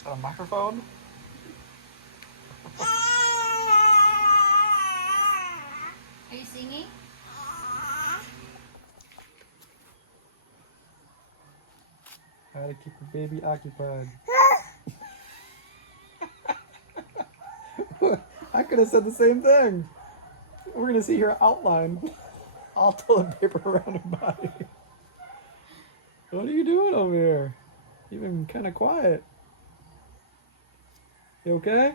Is that a microphone? Are you singing? How to keep your baby occupied. I could have said the same thing. We're gonna see her outline. All toilet paper around her body. What are you doing over here? You've been kind of quiet. You okay?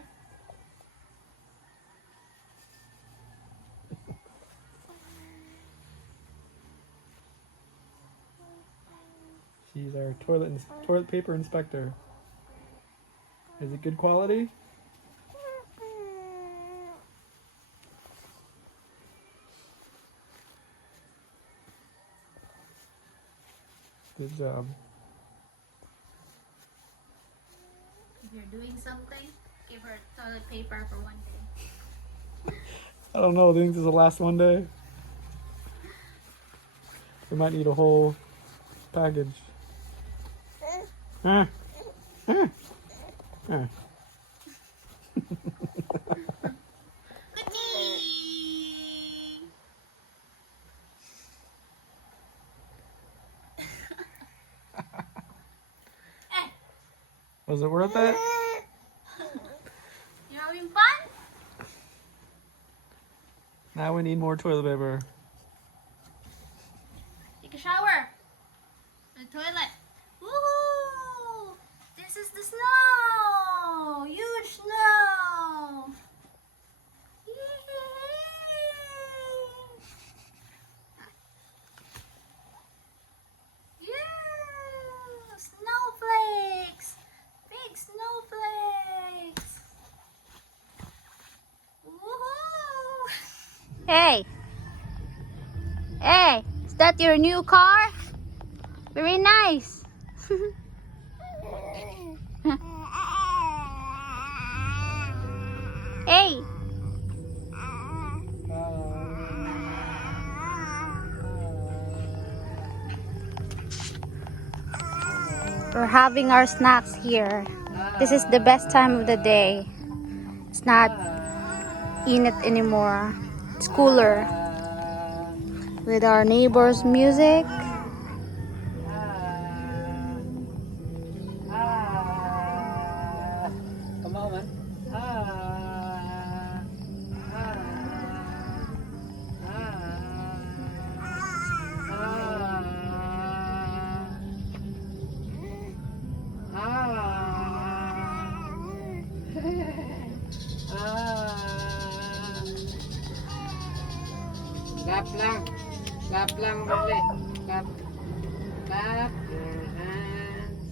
She's our toilet paper inspector. Is it good quality? Good job. If you're doing something, give her toilet paper for 1 day. I don't know. Do you think this is the last one day? We might need a whole package. Was it worth it? You having fun? Now we need more toilet paper. Take a shower. The toilet. Woohoo! This is the snow! Huge snow! Yay! Yeah! Snowflakes! Big snowflakes! Woohoo! Hey! Hey! Is that your new car? Very nice! Hey! We're having our snacks here. This is the best time of the day. It's not in it anymore. It's cooler. With our neighbors' music. Come on, man. Clap lang, Marley. Clap. Clap your hands.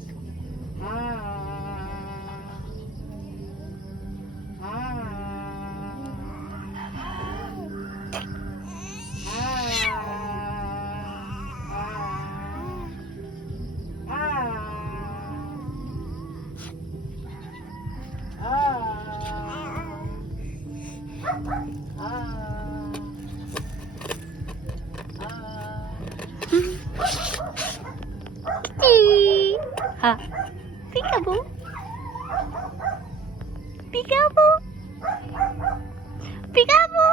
Ha. Peekaboo. Peekaboo. Peekaboo.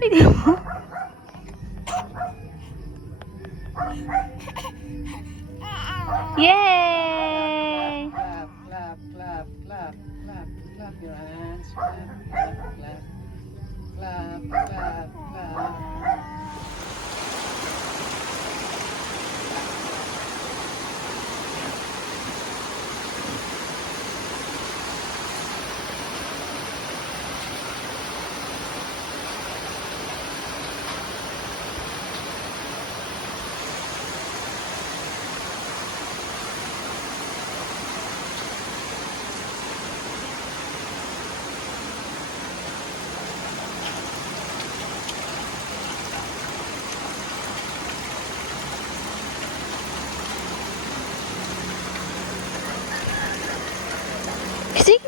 Peekaboo. Yay! Clap, clap, clap, clap, clap, clap your hands. Clap, clap, clap. Clap, clap, clap. See?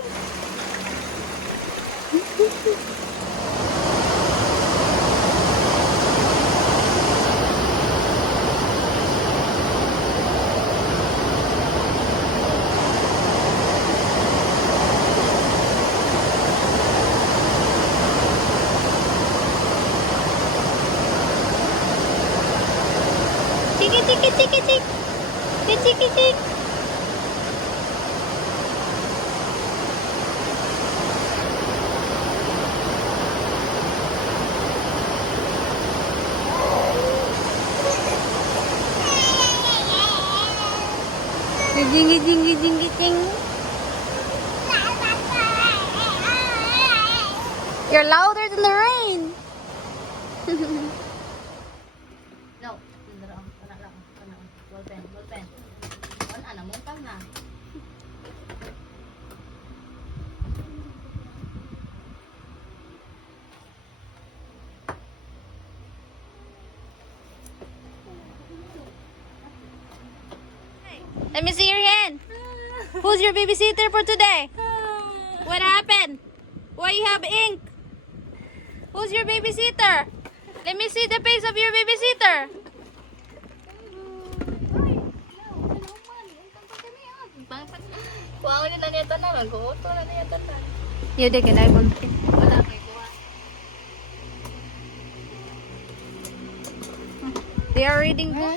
Jingy, jingy, jingy, jing. You're louder than the rain. No, kana lang. Ball pen. Ana mo pang na. Let me see your hand. Who's your babysitter for today? What happened? Why you have ink? Who's your babysitter? Let me see the face of your babysitter. Yaudah, can I want it? They are reading book.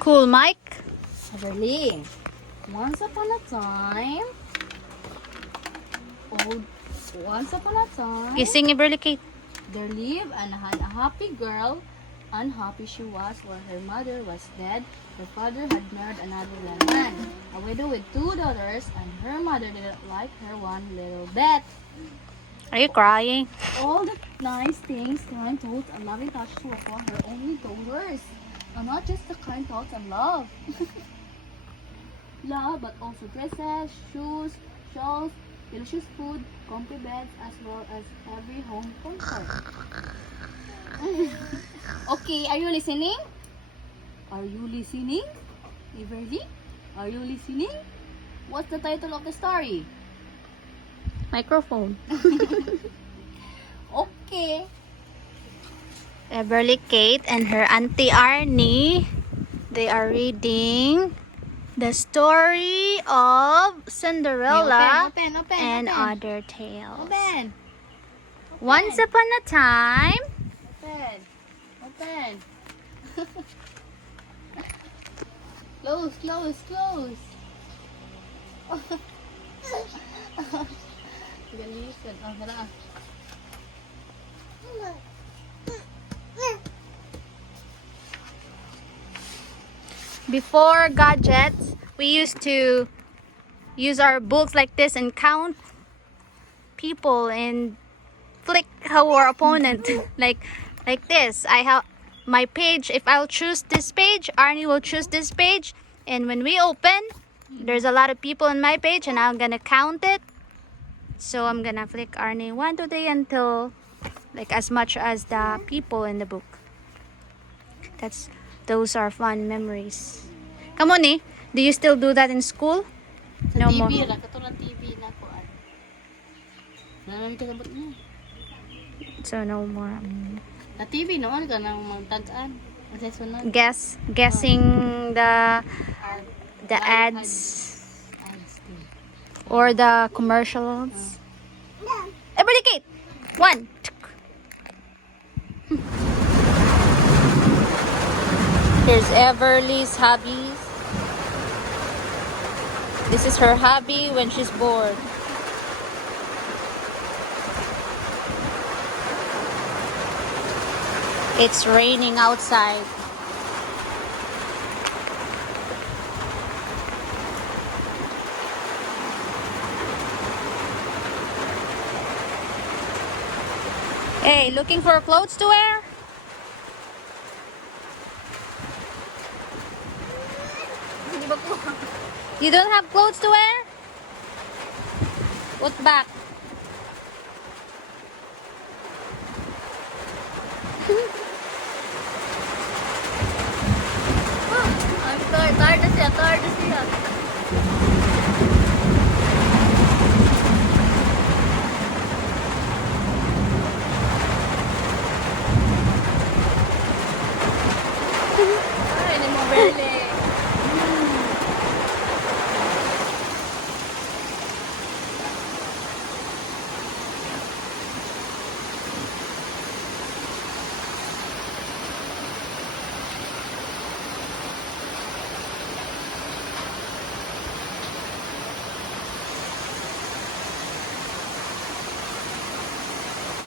Cool, Mike. Really? Once upon a time. Once upon a time. Gising ni Burley Kate. There lived and had a happy girl. Unhappy she was, while her mother was dead. Her father had married another man, a widow with 2 daughters, and her mother didn't like her one little bit. Are you crying? All the nice things, kind thoughts, and loving touches were for her only daughters, and not just the kind thoughts and love. Love, but also dresses, shoes, shawls, delicious food, comfy beds, as well as every home comfort. Okay, are you listening? Are you listening? Everly? Are you listening? What's the title of the story? Microphone. Okay. Beverly Kate and her auntie Arnie, they are reading the story of Cinderella Open. and other tales. Open. Once upon a time, Open. Close. Galisan. Hala. before gadgets, we used to use our books like this and count people and flick our opponent like this. I have my page. If I'll choose this page, Arnie will choose this page, and when we open, there's a lot of people on my page, and I'm gonna count it. So I'm gonna flick Arnie 1 to 3 until like as much as the people in the book. Those are fun memories. Come on, eh? Do you still do that in school? No more. TV ra katong TV na ko. Nanan ka sabot niya. So no more. Na TV noon ka nang magtagaan. Kasi sunod. Guessing the ads or the commercials. Everybody, Kate. 1. Here's Everly's hobbies. This is her hobby when she's bored. It's raining outside. Hey, looking for clothes to wear? You don't have clothes to wear? Put back. I'm tired na siya.